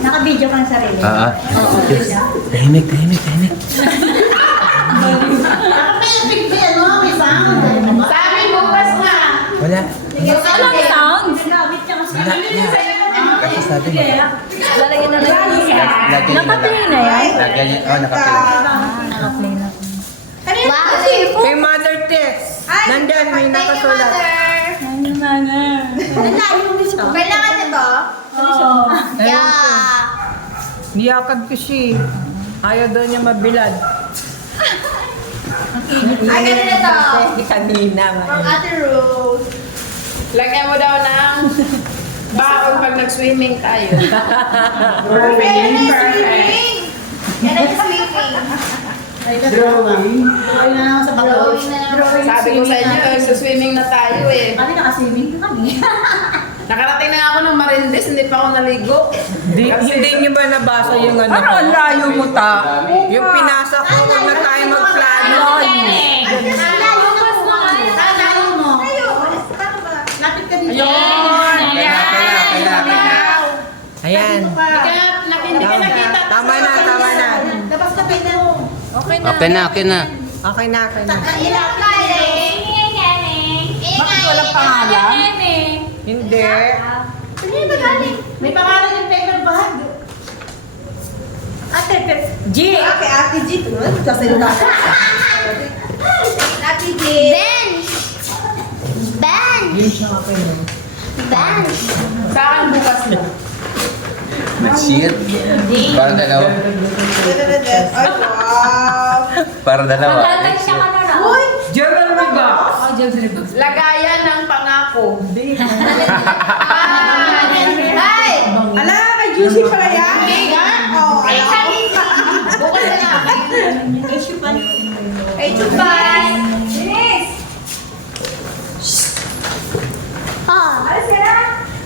Naka-video ka ng sarili. Tahimik. Sabi bukas na. Wala. Walang sound. Kasi sabi mo. Lalagyan na lang. Naka-play na yan? Lagyan niya. Oh, naka-play. Naka-play na. Kay Mother Tex. Nandyan, may nakasulat. Ano mana? Kailangan nito? Oo. Yeah. Niyakag ko siya. Ayaw daw niya mabilad. Ay, ganun na to. Kanina. Ate Rose. Lagyan mo daw ng baon pag nag-swimming tayo. Perfect. Yan na yung swimming. Yan na yung swimming. Drawing na naman sa bakaw. Sabi ko sa inyo, swimming na tayo eh. Kami naka-swimming na kami. Nakarating na nga ako ng Marindes, hindi pa ako naligo. Hindi niyo ba nabasa yung ano? Ano, ang layo mo ta? Yung pinasa ko, huwag na tayo magplano. Lapit ka dito. Ayan. Hindi ka nakita. Tama na. Tapos ka pwede mo. Okay na. Okay na. Bakit walang pangalan? Hindi. May pangalan yung paper bag. Ate, G. Okay, Ate G. Kasi Ate J. Ben. Saan bukas na? Nag-shit. Para dalawa. Ay, wow. Para dalawa. Uy! Jewelry box. Lagayan ng pangako. Ay! Ala, may juicy pala yan. Oh, Bukas na. Ay, Chubay.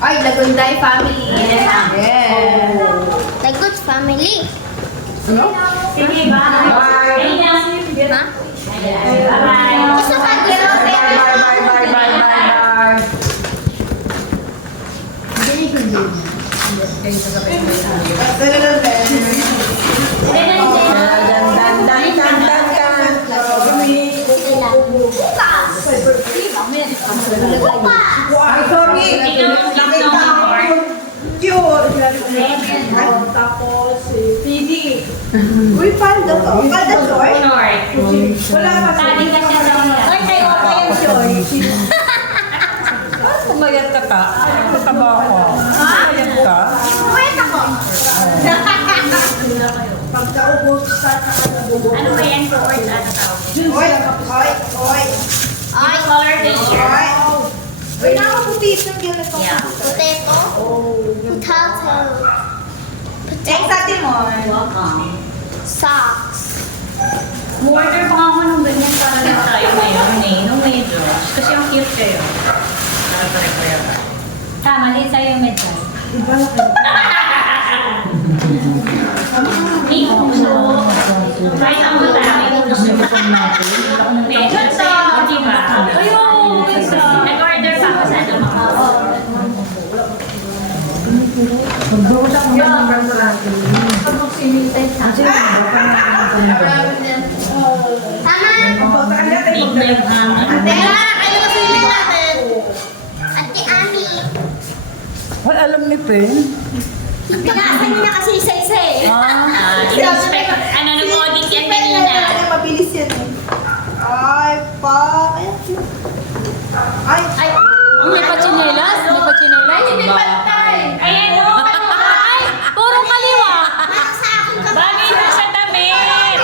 Ay, the Gunday family. Yeah. The good family. Sige, bye. Ha? Bye. Gusto ka dito? Bye. Ay, sorry. Cute. Tapos, PD. Uy, panda to. Panda short? Wala pa siya. Ay, kayo pa yung joy. Pumayat ka ta. Mataba ako. Pumayat ka. Wait ako. Pagkaubos sa Ano ba yan for words? Ano tawag? Oy. Ay, Color t-shirt. Uy, nakaputi itong ganito. Yeah. potato. Potato. Sa atin mo. Welcome. Socks. Order pa nga ako ng ganyan para lang tayo ngayon eh. Nung medyo. Kasi yung cute kayo. Para pare-pare pa. Tama, din sa'yo yung medyo. Hindi ko gusto. Kahit ang matami ko gusto. Medyo sa, di ba? Ayun, isa. Nag-order pa ako sa ano mga. Pag magsimilitay sa akin. Tama. Tingnan ang ano. Teka, kayo na swimming natin. Ate Ami. Wala alam ni Pen. Pinasan niya kasi isa-isa eh. In-inspect. Ano na mo, audit yan kanina. Mabilis yan eh. Ay, pa. Ay. Ay, may pachinelas? May pachinelas? Hindi pantay. Ayan o! Ay! Puro kaliwa! Para sa akin ka. Bagay na sa damit!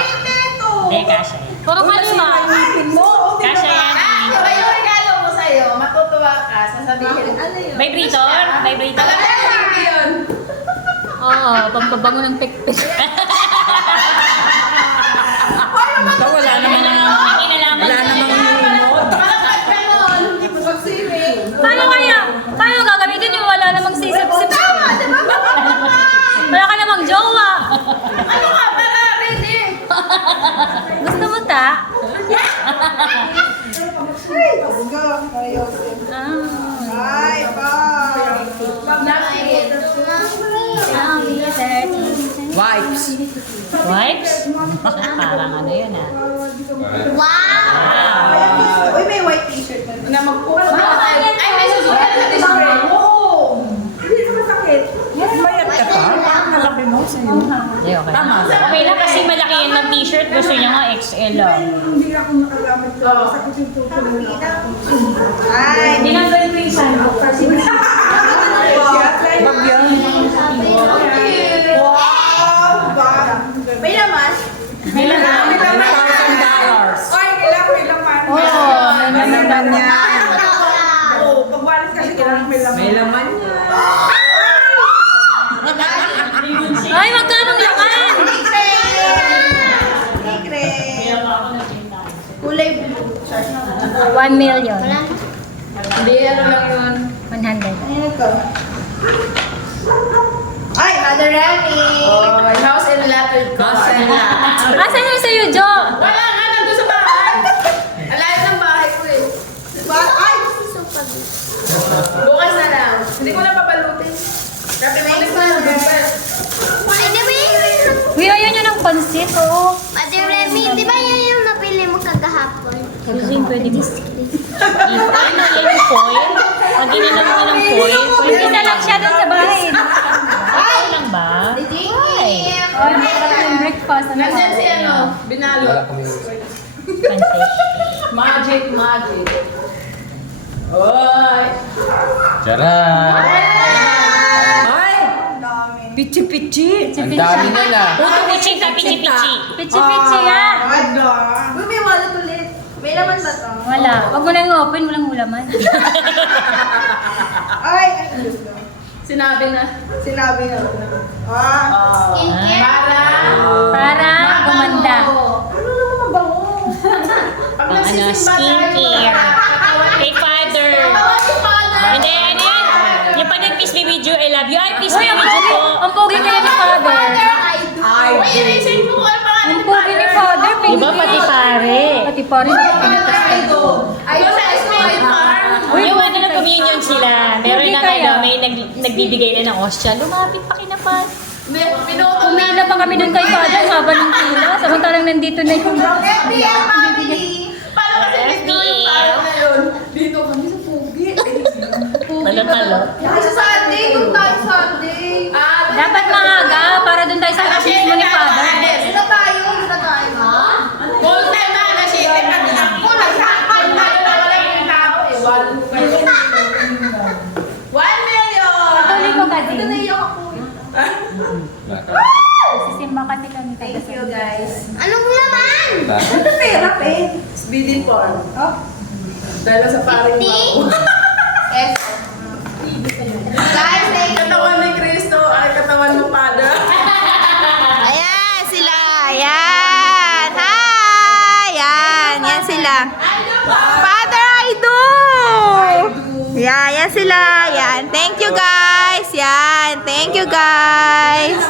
Teka siya. Puro kaliwa. Vibrator? Vibrator? Oo, pampabango ng pekpek. Ito, wala naman Wala namang remote. Paano gagamitin yung wala namang sisip-sip? Wala ka namang jowa. Gusto mo ta? Let's go. Bye, bye. Wipes. Wipes? Parang ano yun ah. Uy, may white t-shirt na. Ay, may susukat na display. Bayad ka pa? Malaki mo sa'yo. Hindi, okay. Tama. Okay lang kasi malaki yan ng t-shirt. Gusto niya nga XL lang. Ay, Tinanggal ko yung sandok kasi Bagyan. may laman. may laman. $1,000. Ay, kailangan may laman. Oo, May laman niya. Oo, pagwalis kasi kailangan may laman. May laman niya. Ay, magkano laman? Secret. Kulay blue. 1 million. Hindi, ano lang yun. 100. Ano ito? Ay, Mother Remy. Oh, house and lot with car. Asan yung sa'yo, Jo? Wala nga, nandun sa bahay. Alayo ng bahay ko eh. Ay, Bukas na lang. Hindi ko na papalutin. Kasi may Thanks, nagsasabi Mother. pa. Uy, ayun yun ang pansit, oo. Mother Remy, di ba yan yung napili mo kagahapon? Kasi pwede gusto. Ipon na yung foil. Pag ininom mo ng foil, pwede na lang siya doon sa bahay. Ay lang ba? Ay. Oh, yung breakfast. Nasaan si ano? Binalo. Wala kami. Pansit. Magic. Oy. Charan! Ay! Pichi-pichi. Ang dami nila. Pichi, pichi. Pichi yan. Uy, may wallet ulit. May laman ba to? Wala. Huwag mo na yung open, walang ulaman. Ay, ano ito? Sinabi na. Sinabi na. Ah. Para gumanda. Ano naman mabango? Pag Pang ano, skincare. Kay father. Hindi, ano yan? Yung pag nag-peace me with you, I love you. Ay, peace me with you po. Ang pogi kaya ni father. Ay, Ang pogi ni father. Iba pati pare. Pati pare. Yung ano na communion sila. Meron Hindi na ah. kayo, kaya. Oh, may nagbibigay na ng ostya. Lumapit pa kinapan. Pinutol Pumila pa kami dun kay father habang ng pila. Samantalang nandito na yung... FBM family. Paano kasi video yung parang na yun? Dito kami sa pugi. Talo-talo. Sa Sunday, kung tayo Sunday. Dapat maaga para dun tayo sa mismo ni father. Una tayo, una tayo. Full time na na siya. Ako, nagsakal na. Wala yung tao eh. 1 million! Tuloy ko ka din. Naiyak ako. Sisimba kasi kami Thank you, guys. Anong laman? Ito pera, pe. Speeding porn. Oh. Dahil sa paring Tea? Yes. Guys, thank you. Katawan ni Cristo ay katawan ng Father. Ayan sila. Ayan. Hi. Ayan. Yan sila. Father, I do. Yan sila. Yan. Thank you, guys. Yan. Thank you, guys.